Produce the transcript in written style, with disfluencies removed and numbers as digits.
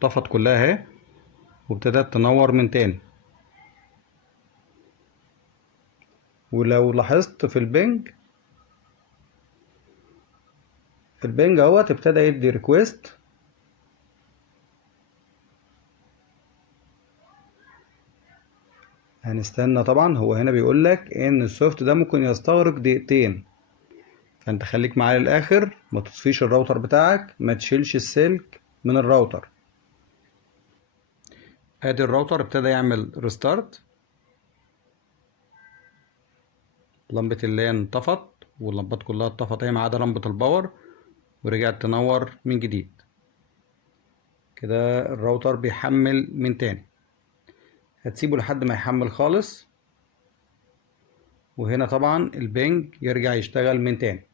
طفت كلها اهي وابتدت تنور من تاني. ولو لاحظت في البنج اهوت ابتدى يدي ريكويست. هنستنى طبعا، هو هنا بيقول لك ان السوفت ده ممكن يستغرق دقيقتين، فانت خليك معايا للاخر، ما تطفيش الراوتر بتاعك، ما تشيلش السلك من الراوتر. ادي الراوتر ابتدى يعمل ريستارت، لمبة اللان طفت واللمبات كلها اتطفت اهي ما عدا لمبة الباور، ورجعت تنور من جديد. كده الراوتر بيحمل من تاني. هتسيبه لحد ما يحمل خالص، وهنا طبعا البنج يرجع يشتغل من تاني.